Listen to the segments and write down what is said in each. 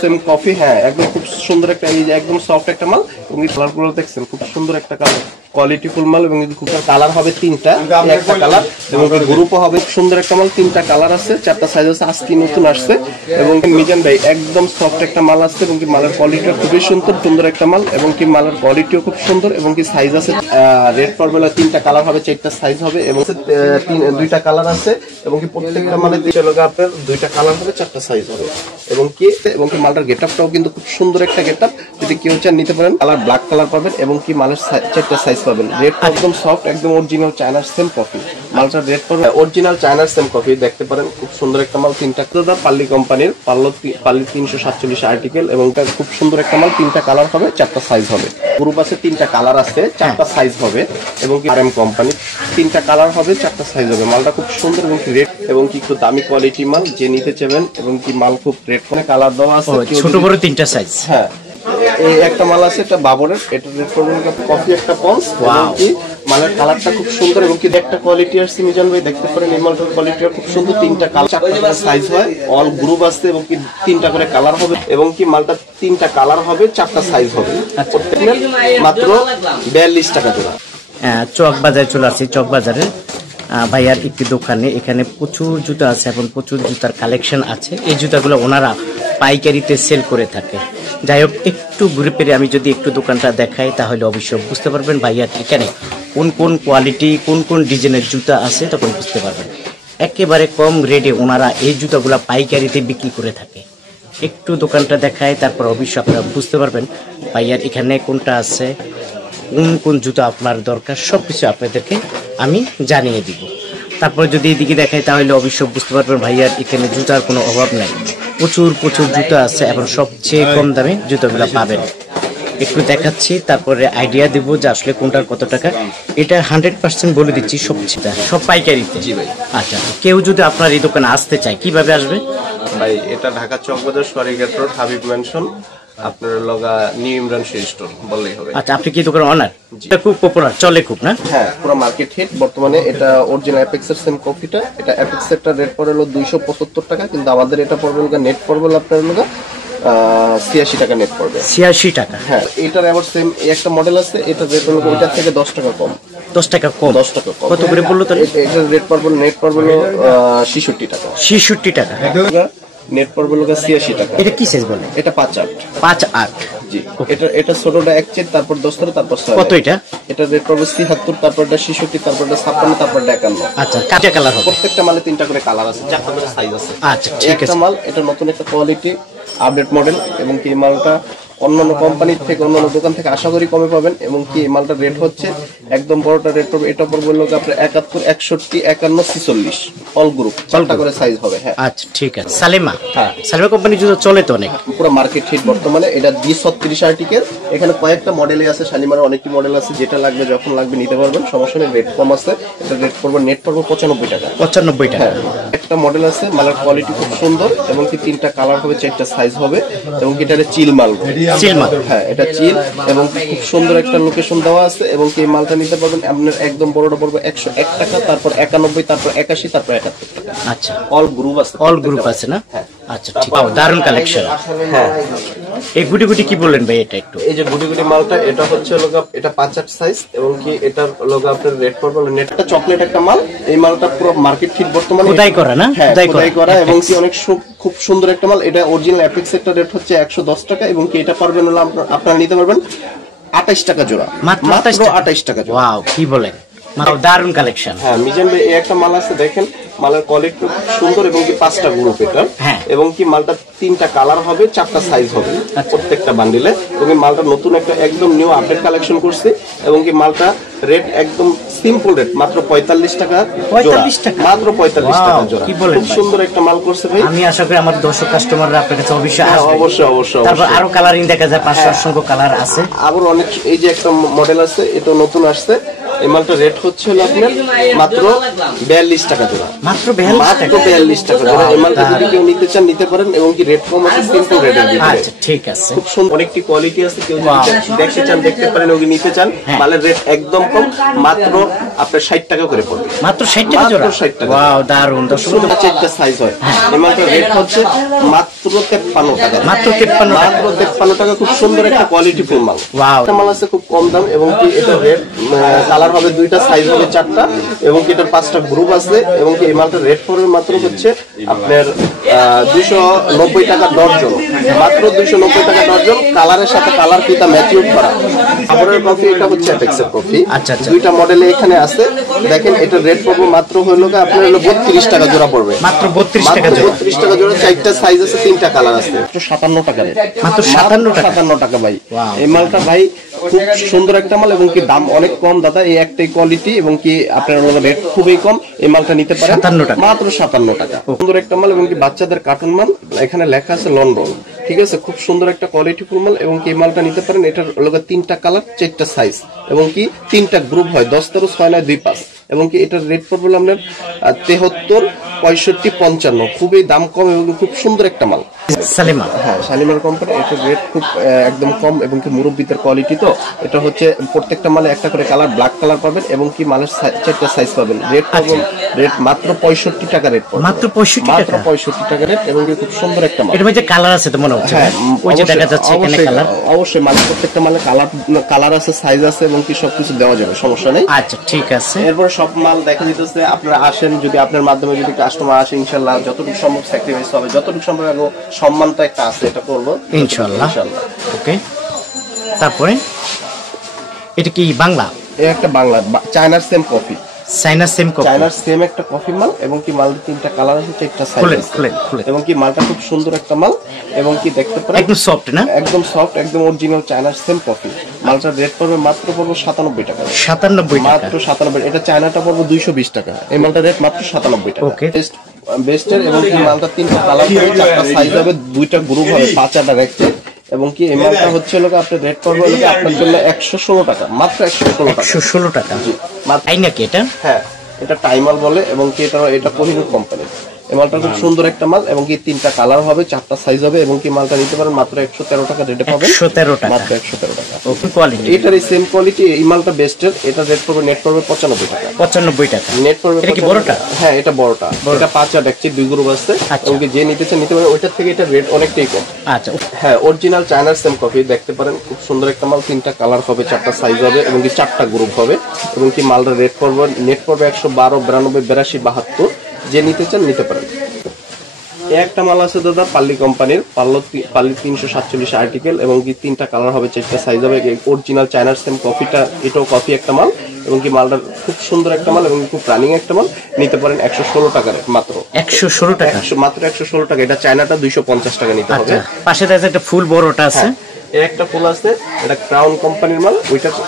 Same coffee. হ্যাঁ, একদম খুব সুন্দর একটা, এই যে একদম সফট একটা মাল এবং কালার গুলো দেখছেন খুব সুন্দর একটা কালার, কোয়ালিটিফুল মাল এবং কালার হবে তিনটা, একটা কালার এবং গ্রুপও হবে সুন্দর একটা মাল, তিনটা কালার আছে, চারটা সাইজ আছে, আজকে নতুন আসছে এবং মিজান ভাই একদম সফট একটা মাল আসছে এবং কি মালের কোয়ালিটিও খুবই সুন্দর একটা মাল এবং কি মালের কোয়ালিটিও খুব সুন্দর এবং কি সাইজ আছে রেড ফর্মুলা, তিনটা কালার হবে, চারটা সাইজ হবে এবং দুইটা কালার আছে এবং কি প্রত্যেকটা মালে আপনার দুইটা কালার হবে, চারটা সাইজ হবে এবং কি মালটার গেটআপটাও কিন্তু খুব সুন্দর একটা গেটআপ। যদি কেউ চান নিতে পারেন, কালার ব্ল্যাক কালার পাবেন এবং কি মালের চারটা সাইজ পাবেন। রেড একদম সফট, একদম অরিজিনাল চায়নার সেম কফি। মালটার রেড পাবেন অরিজিনাল চায়নার সেম কফি, দেখতে পারেন খুব সুন্দর একটা মাল, তিনটা পাল্লি কোম্পানির পাল্লি 347 আর্টিকেল এবং খুব সুন্দর একটা মাল, তিনটা কালার হবে, চারটা সাইজ হবে। গ্রুপ আছে, তিনটা কালার আছে, চারটা সাইজ হবে এবং কি আরএম কোম্পানি, তিনটা কালার হবে, চারটা সাইজ হবে। মালটা খুব সুন্দর এবং রেড এবং কি একটু দামি কোয়ালিটি মাল, যে নিতে চাইবেন এবং কি মাল খুব রেড করে কালার দেওয়া আছে, ছোট বড় তিনটা সাইজ। হ্যাঁ, এই একটা মাল আছে, এটা বাবরের, এটা রেড করবেন কফি একটা পন্স এবং কি মালের কালারটা খুব সুন্দর এবং কি একটা কোয়ালিটি আসছে মিজান ভাই, দেখতে পারেন এই মালটার কোয়ালিটি খুব সুন্দর, তিনটা কালার, চারটা করে সাইজ হয়, অল গ্রুপ আছে এবং কি তিনটা করে কালার হবে এবং কি মালটা তিনটা কালার হবে, চারটা সাইজ হবে, মাত্র 42 টাকা জোড়া। চক বাজারে চলে আসছি, চক বাজারে ভাইয়ার একটি দোকানে, এখানে প্রচুর জুতা আছে এবং প্রচুর জুতার কালেকশন আছে। এই জুতাগুলো ওনারা পাইকারিতে সেল করে থাকে। যাই হোক, একটু ঘুরে ফিরে আমি যদি একটু দোকানটা দেখাই তাহলে অবশ্যই বুঝতে পারবেন ভাইয়ার এখানে কোন কোন কোয়ালিটি, কোন কোন ডিজাইনের জুতা আছে, তখন বুঝতে পারবেন। একেবারে কম রেটে ওনারা এই জুতাগুলো পাইকারিতে বিক্রি করে থাকে। একটু দোকানটা দেখায়, তারপর অবশ্যই আপনারা বুঝতে পারবেন ভাইয়ার এখানে কোনটা আছে, কোন কোন জুতা আপনার দরকার, সব কিছু আপনাদেরকে আমি জানিয়ে দিব। তারপর যদি এদিকে দেখাই তাহলে অবশ্যই বুঝতে পারবেন ভাইয়ার এখানে জুতার কোনো অভাব নাই, প্রচুর জুতা আছে এবং সবচেয়ে কম দামে জুতাগুলো পাবেন। একটু দেখাচ্ছি, তারপরে আইডিয়া দিব যে আসলে কোনটার কত টাকা। এটা 100% বলে দিচ্ছি, সব পাইকারিতে। জি ভাই। আচ্ছা, কেউ যদি আপনার এই দোকানে আসতে চায় কিভাবে আসবে? ভাই, এটা ঢাকা চকবাজার সরিঘাট রোড, হাবিব ম্যানশন, আপনার লগা নিউ ইমরান শি স্টোর বললেই হবে। আচ্ছা, আপনি কি দোকানের অনার? এটা খুব পপুলার, চলে খুব না? হ্যাঁ, পুরো মার্কেট হিট বর্তমানে। এটা অরিজিনাল অ্যাপেক্সের সেম কফিটা, এটা অ্যাপেক্সের রেট পড়ে হলো 275 টাকা, কিন্তু আমাদের এটা পড়বে নেট পড়বে আপনার লগা 86 টাকা নেট পড়বে। 86 টাকা? হ্যাঁ, এটার আবার সেম একটা মডেল আছে, এটা রেট হলো ওইটার থেকে 10 টাকা কম। 10 টাকা কম? 10 টাকা কম। কত করে বললো তাহলে? এটার রেট পড়বে নেট পড়বে 66 টাকা। 66 টাকা নেট পড়বে 86 টাকা। এটা কি সাইজ বলে? এটা 5/8। 5/8? জি। এটা ছোটটা 1 চেট, তারপর 10 তারপর 6। কত এটা? এটা রেট পড়বে 76, তারপর এটা 66, তারপর এটা 56, তারপর 51। আচ্ছা, কাটা কালার হবে? প্রত্যেকটা মালে তিনটা করে কালার আছে, চারটা করে সাইজ আছে। আচ্ছা, ঠিক আছে। একটা মাল, এটা নতুন একটা কোয়ালিটি আপডেট মডেল এবং কি মালটা অন্যান্য কোম্পানির থেকে, অন্যান্য দোকান থেকে আশা করি কমে পাবেন এবং কি মালটার রেট হচ্ছে একদম বড়টা রেট পড়বে, এটা পড়বে লোক আপনার 71, 61, 51, 46 অল গ্রুপ, চারটা করে সাইজ হবে। হ্যাঁ, আচ্ছা, ঠিক আছে। সালেমা? হ্যাঁ, সালেমা কোম্পানি জুতো চলে তো অনেক, পুরো মার্কেট হিট বর্তমানে। এটা 236 আর্টিকেল, এখানে কয়েকটা মডেলই আছে, শালিমারের অনেকটি মডেল আছে, যেটা লাগবে যখন লাগবে নিতে পারবেন, সমস্যা নেই, রেট কম আছে। এটা রেট পড়বে নেট পড়বে 95 টাকা। 95 টাকা? হ্যাঁ, একটা মডেল আছে, মালের কোয়ালিটি খুব সুন্দর এবং কি তিনটা কালার হবে, চারটা সাইজ হবে এবং কি এটা চিল মাল। চিল মাল? হ্যাঁ, এটা চিল এবং খুব সুন্দর একটা লোকেশন দেওয়া আছে এবং কি মালটা নিতে পারবেন আপনার একদম বড়টা পড়বে 101 টাকা, তারপর 91, তারপর 81, তারপর 71 টাকা। আচ্ছা, অল গ্রুপ আছে? অল গ্রুপ আছে না? আচ্ছা, ঠিক আছে, দারুণ কালেকশন। হ্যাঁ, এই গুটি গুটি কি বললেন ভাই? এটা একটু এই যে গুটি গুটি মালটা, এটা হচ্ছে লোগা, এটা 5/8 সাইজ এবং কি এটার লোগা আপনার রেট পড়বে নেটটা চকলেট একটা মাল। এই মালটা পুরো মার্কেট ফিট বর্তমানে, খোদাই করা না? হ্যাঁ, খোদাই করা এবং কি অনেক খুব সুন্দর একটা মাল। এটা অরিজিনাল অ্যাপেক্স এর রেট হচ্ছে 110 টাকা এবং কি এটা পারবেন হলো আপনারা নিতে পারবেন 28 টাকা জোড়া, মাত্র 28 টাকা জোড়া। ওয়াও, কি বলেন, দারুণ কালেকশন। হ্যাঁ, মিজান ভাই, এই একটা মাল আছে, দেখেন মালের কোয়ালিটি খুব সুন্দর এবং কি 5টা গ্রুপ এটা। হ্যাঁ, এবং কি মালটা তিনটা কালার হবে, চারটা সাইজ হবে প্রত্যেকটা বান্ডিলে এবং মালটা নতুন একটা একদম নিউ আপডেট কালেকশন করছে এবং কি মালটা রেট একদম সিম্পল রেট, মাত্র 45 টাকা। 45 টাকা? মাত্র 45 টাকা জোড়া। কি বলেন, খুব সুন্দর একটা মাল করছে ভাই। আমি আশা করি আমার দর্শক কাস্টমাররা আপনার কাছে অবশ্যই আসবে। অবশ্যই অবশ্যই। তারপর আরো কালারিং দেখা যায়, 500 অসংখ্য কালার আছে। আবার অনেক, এই যে একটা মডেল আছে, এটা নতুন আসছে এই মালটা রেট হচ্ছে হলো আপনার মাত্র 42 টাকা জোড়া। মাত্র 42 টাকা জোড়া। এই মালটা যদি কেউ নিতে চান নিতে পারেন, এবং কি রেট কম আছে, সিম্পল রেটের ভিতরে। আচ্ছা ঠিক আছে, খুব সুন্দর অনেকটি কোয়ালিটি আছে, কেউ যদি দেখতে চান দেখতে পারেন, ওকে নিতে চান। মালের রেট একদম কম, মাত্র আপনার 60 টাকা করে পড়বে। মাত্র 60 টাকা জোড়া। 60 টাকা। ওয়াও দারুন। সুন্দর চারটা সাইজ হয়। এই মালটার রেট হচ্ছে মাত্র 53 টাকা। মাত্র 53 টাকা। খুব সুন্দর একটা কোয়ালিটি ফুল মাল। ওয়াও। মাল আছে খুব কম দাম, এবং কি এটা রেট কালার হবে দুইটা, সাইজ হবে 4টা, এবং কি এটার 5টা গ্রুপ আছে, এবং কি এই মালটার রেট পড়বে মাত্র হচ্ছে আপনার 290 টাকা ডজন। মাত্র 290 টাকা ডজন। কালারের সাথে কালার ফিতা ম্যাচিউর করা। খাবারের কফি এটা হচ্ছে অ্যাপেক্সের কফি। আচ্ছা আচ্ছা। দুইটা মডেলে এখানে আছে, দেখেন এটা রেট পড়বে মাত্র হলো আপনার হলো 32 টাকা জোড়া পড়বে। মাত্র 32 টাকা জোড়া। 32 টাকা জোড়া, 4টা সাইজ আছে, 3টা কালার আছে। 57 টাকা রেট। মাত্র 57 টাকা ভাই। এই মালটা ভাই খুব সুন্দর একটা মাল, এবং কি দাম অনেক কম দাদা। এই একটাই কোয়ালিটি, এবং কি আপনার রেট খুবই কম। এই মালটা নিতে পারেন 57 টাকা। মাত্র 57 টাকা। সুন্দর একটা মাল, এবং কি বাচ্চাদের কার্টুন মাল। এখানে লেখা আছে লন্ডন, ঠিক আছে। খুব সুন্দর একটা কোয়ালিটি ফুল মাল, এবং কি এই মালটা নিতে পারেন। এটার লগে 3টা কালার, 4টা সাইজ, এবং কি 3টা গ্রুপ হয়, 10, 13, 6, 9, 2, 5, এবং কি এটার রেট পড়বে আপনার 73, 65, 55। খুবই দাম কম, এবং খুব সুন্দর একটা মাল। সালিমা। হ্যাঁ, শালিমার কোম্পানি। এটার রেট খুব একদম কম, এবং কি মুরব্বিদের কোয়ালিটি। তো এটা হচ্ছে প্রত্যেকটা মালে একটা করে কালার, ব্ল্যাক কালার পাবেন, এবং কি মালের 4টা সাইজ পাবেন। রেট পাবেন রেট মাত্র 65 টাকা রেট পড়বে। মাত্র 65 টাকা রেট, এবং কি খুব সুন্দর একটা মাল। এর মধ্যে কালার আছে তো মনে হচ্ছে। হ্যাঁ, ওই যে দেখা যাচ্ছে এখানে কালার। অবশ্যই মালের প্রত্যেকটা মালে কালার আছে, সাইজ আছে, এবং কি সবকিছু দেওয়া যাবে, সমস্যা নেই। আচ্ছা ঠিক আছে। এরপর সব মাল দেখা যেতেছে। আপনারা আসেন, যদি আপনার মাধ্যমে যদি কাস্টমার আসে, ইনশাআল্লাহ যতটুকু সম্ভব স্যাক্রিফাইস হবে, যতটুকু সম্ভব সম্মান তো একটা আছে, এটা করবো ইনশাআল্লাহ। ওকে, তারপরে এটা কি বাংলা? একটা বাংলা চায়নার সেম কফি। চায়নার সেম কফি। চায়নার সেম একটা কফি মাল, এবং কি মাল 3টা কালার আছে, 4টা সাইজ আছে, এবং কি মালটা খুব সুন্দর একটা মাল, এবং কি দেখতে পারেন একদম সফট না? একদম সফট, একদম অরিজিনাল চায়নার সেম কফি। মালটার রেট পড়বে মাত্র 97 টাকা। 97 টাকা। মাত্র 97। এটা চায়নাটা পড়বে 220 টাকা। এই মালটার রেট মাত্র 97 টাকা। ওকে। বেস্টের, এবং কি মালটা 3টা কালার হবে, 4টা সাইজ হবে, 2টা গ্রুপ হবে, 5টা রেটে, এবং কি এই মালটা হচ্ছে লোক আপনার রেট পড়বে আপনার জন্য 116 টাকা। মাত্র 116 টাকা। জি, তাই নাকি এটা? হ্যাঁ, এটা টাইমাল বলে, এবং কি এটা কোহিনুর কোম্পানি। এই মালটা খুব সুন্দর একটা মাল, এবং কি 3টা কালার হবে, 4টা সাইজ হবে, এবং কি মালটা নিতে পারেন মাত্র 113 টাকা রেটে পাবেন। 113 টাকা। মাত্র 113 টাকা। ওকে, কোয়ালিটি এটার এই সেম কোয়ালিটি। এই মালটা বেস্টের। এটা রেট পড়বে নেট পড়বে 95 টাকা। 95 টাকা নেট পড়বে। এটা কি বড়টা? হ্যাঁ, এটা বড়টা। এটা 5 দেখছি, 2 গ্রুপ আছে, এবং কি যে নিতে চান নিতে পারেন। ওইটার থেকে এটা রেট অনেকটাই কম। আচ্ছা। হ্যাঁ, অরিজিনাল চায়নার সেম কফি দেখতে পারেন। খুব সুন্দর একটা মাল, 3টা কালার হবে, 4টা সাইজ হবে, এবং কি 4টা গ্রুপ হবে, এবং কি মালটার রেট পড়বে নেট পড়বে 112, 92, 82, 72। যে নিতে চান নিতে পারেন। একটা মাল আছে দাদা পাল্লি কোম্পানির, পাল্লি 347 আর্টিকেল, এবং কি 3টা কালার হবে, 4টা সাইজ হবে, অরিজিনাল চায়নার সেম কফিটা। এটাও কফি একটা মাল, এবং কি মালটা খুব সুন্দর একটা মাল, এবং খুব রানিং একটা মাল। নিতে পারেন 116 টাকা মাত্র। 116 টাকা। মাত্র 116 টাকা। এটা চায়নাটা 250 টাকা নিতে হবে। পাশে দেখা একটা ফুল বড়টা আছে। এর একটা ফুল আছে, এটা ক্রাউন কোম্পানির মাল।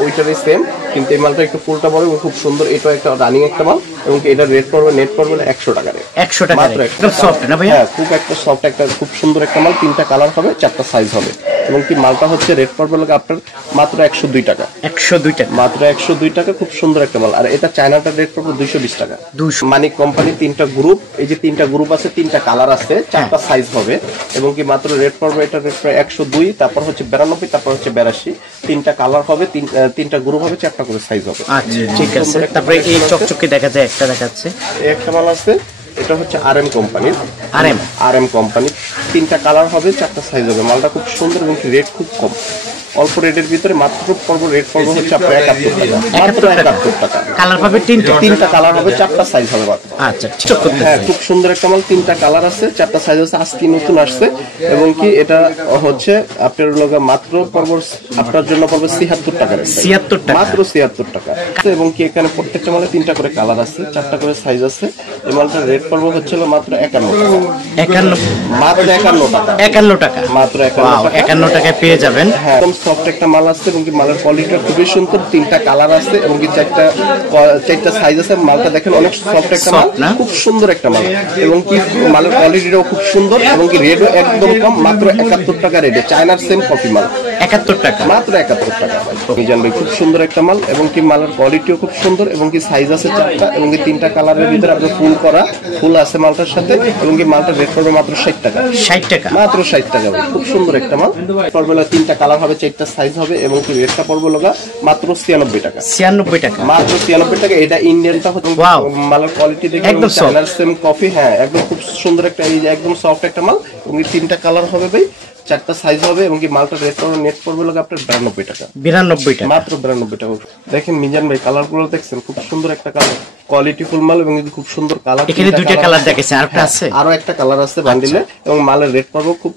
ওইটারই সেম, কিন্তু এই মালটা একটু ফুলটা বড়, খুব সুন্দর। এটা একটা রানিং একটা মাল, এবং এটার রেট পড়বে নেট পড়বে 100 টাকা। 100 টাকা। একদম সফট না ভাই? হ্যাঁ, খুব একটা সফট, একটা খুব সুন্দর একটা মাল। 3টা কালার হবে, 4টা সাইজ হবে, এবং কি মালটা হচ্ছে রেট পড়বে আপনার মাত্র 102 টাকা। 102 টাকা। মাত্র 102 টাকা। খুব সুন্দর একটা মাল। আর এটা চায়নাটার রেট পড়বে 220 টাকা। 200। মানিক কোম্পানি 3টা গ্রুপ। এই যে 3টা গ্রুপ আছে, 3টা কালার আছে, 4টা সাইজ হবে, এবং কি মাত্র রেট পড়বে এটা রেট 102, তারপর হচ্ছে 92, তারপর হচ্ছে 82। 3টা কালার হবে, 3টা গ্রুপ হবে, 4টা করে সাইজ হবে। আচ্ছা ঠিক আছে। তারপরে এই চকচকে দেখা যায় একটা দেখাচ্ছে। একটা মাল আছে, এটা হচ্ছে আরএম কোম্পানির। আরএম কোম্পানি 3টা কালার হবে, 4টা সাইজ হবে। মালটা খুব সুন্দর, এবং রেট খুব কম, অল্প রেটের ভিতরে। মাত্র রেট পড়বে হচ্ছে আপনার 71 টাকা। মাত্র 71 টাকা। কালার পাবে 3টা কালার হবে, 4টা সাইজ হবে মাত্র। আচ্ছা, হ্যাঁ, খুব সুন্দর একটা মাল। 3টা কালার আছে, 4টা সাইজ আছে। আজকে নতুন আসছে, এবং কি এটা হচ্ছে আপনার লোক মাত্র আপনার জন্য পড়বে 76 টাকা। 76 টাকা। মাত্র 76 টাকা। এবং কি এখানে প্রত্যেকটা মালে 3টা করে কালার আছে, 4টা করে সাইজ আছে। এই মালটার রেট পড়বে হচ্ছে মাত্র 51 টাকা। 51। মাত্র 51 টাকা। 51 টাকা। মাত্র 51 টাকা। 51 টাকায় পেয়ে যাবেন। হ্যাঁ, সফট একটা মাল আসছে এবং কি মালের কোয়ালিটিটা খুবই সুন্দর, তিনটা কালার আছে এবং কি চারটা সাইজ আছে। মালটা দেখেন অনেক সফট একটা মাল, খুব সুন্দর একটা মাল এবং কি মালের কোয়ালিটিটাও খুব সুন্দর এবং কি রেটও একদম কম, মাত্র 71 টাকা রেটে। চায়নার সেম কপি মাল 71 টাকা, মাত্র 71 টাকা। মিজান ভাই খুব সুন্দর একটা মাল এবং কি মালের কোয়ালিটিও খুব সুন্দর এবং কি সাইজ আছে চারটা এবং কি তিনটা কালারের ভিতরে আপনার ফুল করা ফুল আছে মালটার সাথে এবং কি মালটা রেট পড়বে মাত্র 60 টাকা। 60 টাকা, মাত্র 60 টাকা ভাই, খুব সুন্দর একটা মাল। পড়বে তিনটা কালার হবে, চারটা সাইজ হবে এবং কি রেটটা পড়বে মাত্র 96 টাকা। 96 টাকা, মাত্র 96 টাকা। এটা ইন্ডিয়ানটা হচ্ছে মালের কোয়ালিটি দেখে একদম চায়নার সেম কফি, হ্যাঁ একদম খুব সুন্দর একটা, এই যে একদম সফট একটা মাল এবং তিনটা কালার হবে ভাই, চারটা সাইজ হবে এবং কি মালটা রেট পড়বে নেট পড়বে আপনার 92 টাকা। 92 টাকা, মাত্র 92 টাকা। দেখেন মিজান ভাই কালার গুলো দেখছেন, খুব সুন্দর একটা কালার, কোয়ালিটি ফুল মাল এবং খুব সুন্দর কালার। এখানে দুইটা কালার দেখেছেন, আরেকটা আছে, আরো একটা কালার আছে বান্ডিলে এবং মালের রেট পড়বে খুব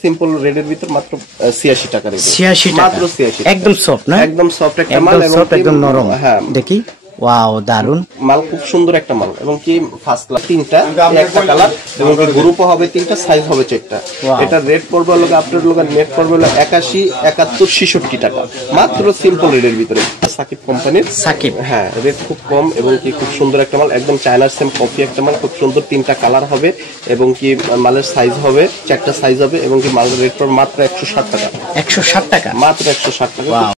সিম্পল রেটের ভিতর মাত্র 86 টাকা রেট। 86 টাকা, মাত্র 86, একদম সফট না, একদম সফট একটা মাল এবং একদম নরম। হ্যাঁ দেখি, ওয়াও দারুন মাল, খুব সুন্দর একটা মাল এবং কি ফার্স্ট ক্লাস। তিনটা একটা কালার এবং গ্রুপও হবে, তিনটা সাইজ হবে চারটা। এটা রেট পড়বে আপনার নেট পড়বে 81, 71, 66 টাকা, মাত্র সিম্পল রেটের ভিতরে। সাকিব কোম্পানির সাকিব, হ্যাঁ রেট খুব কম এবং কি খুব সুন্দর একটা মাল, একদম চায়নার সেম কপি একটা মাল, খুব সুন্দর। তিনটা কালার হবে এবং কি মালের সাইজ হবে চারটা সাইজ হবে এবং কি মালের রেট পড়বে মাত্র 160 টাকা। 160 টাকা, মাত্র 160 টাকা।